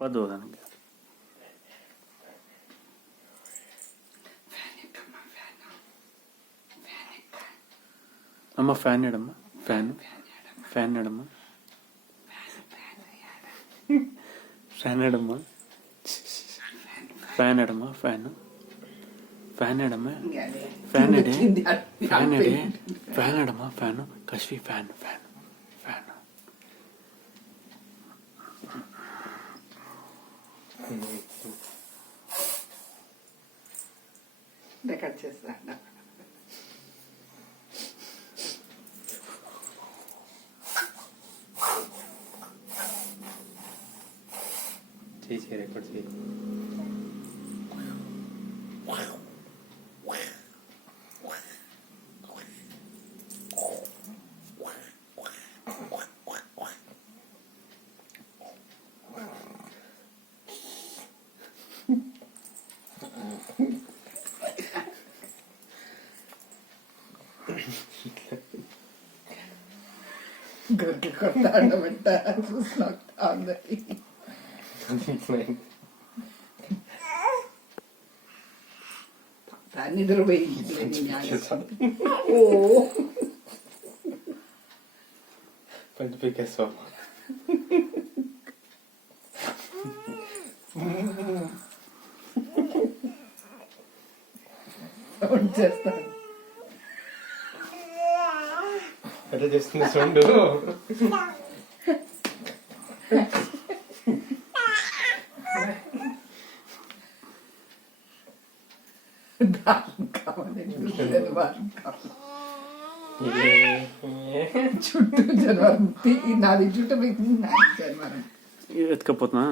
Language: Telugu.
పదో దానికి అమ్మ ఫ్యాన్ ఎడమ్మా ఫ్యాన్ ఎడమ్మా ఫ్యాన్ ఎడమ్మా ఫ్యాన్ ఎడమ్మా ఫ్యాన్ ఎడమ్మా ఫ్యాన్ ఎడే ఫ్యాన్ ఎడమ్మా ఫ్యాన్ కశ్వి ఫ్యాన్ రికార్డ్ చేస్తాను. చేయి రికార్డ్ చేయి. గొడ్లు కొడతాడు బిడ్డ చూసినొస్తా ఉంది. నిద్ర పోయింది. ఓ Pode pegar só. చేస్తాను. అట్లా చేస్తుంది సౌండ్. చుట్టూ జనవరం నాది చుట్టూ మీకు జనవరం ఎత్తుకపోతున్నా